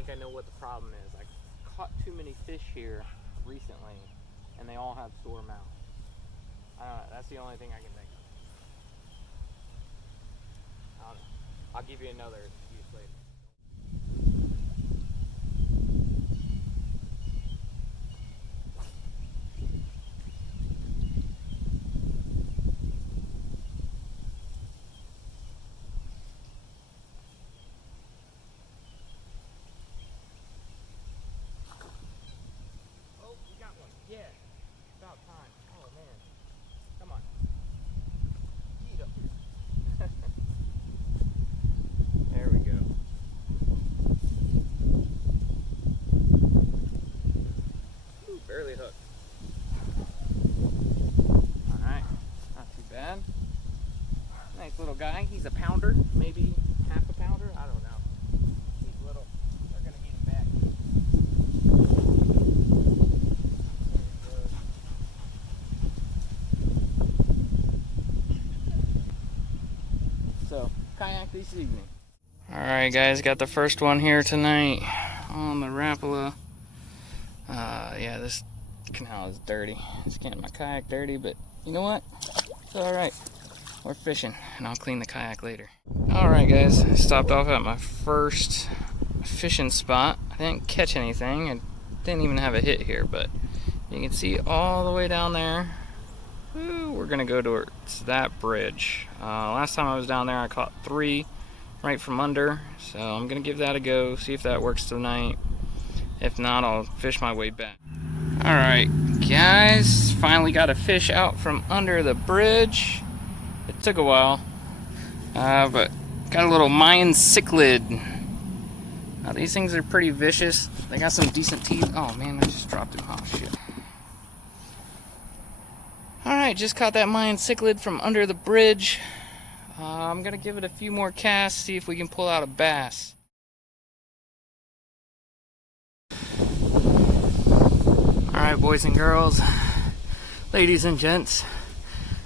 think I know what the problem is. I caught too many fish here recently, and they all have sore mouths. I don't know. That's the only thing I can think of. I don't know. I'll give you another excuse later. Oh, we got one. Yeah. About time. Oh, man. Come on. Eat up here. There we go. Ooh, barely hooked. Alright, not too bad. Nice little guy. He's a pounder, maybe half a pounder. I don't know. He's little. They're gonna eat him back. So, kayak this evening. Alright guys, got the first one here tonight on the Rapala. Yeah, this canal is dirty. It's getting my kayak dirty, but you know what? It's alright. We're fishing, and I'll clean the kayak later. Alright guys, I stopped off at my first fishing spot. I didn't catch anything. I didn't even have a hit here, but you can see all the way down there. Woo, we're gonna go towards that bridge. Last time I was down there, I caught 3 right from under, so I'm gonna give that a go, see if that works tonight. If not, I'll fish my way back. Alright guys, finally got a fish out from under the bridge. It took a while, but got a little Mayan Cichlid. Now these things are pretty vicious. They got some decent teeth. Oh man, I just dropped him. Oh shit. Alright, just caught that Mayan Cichlid from under the bridge. I'm gonna give it a few more casts, see if we can pull out a bass. Alright boys and girls, ladies and gents,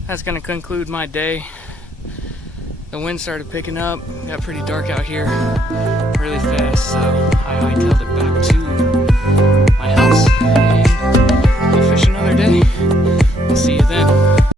that's gonna conclude my day. The wind started picking up, got pretty dark out here really fast, so I hightailed it back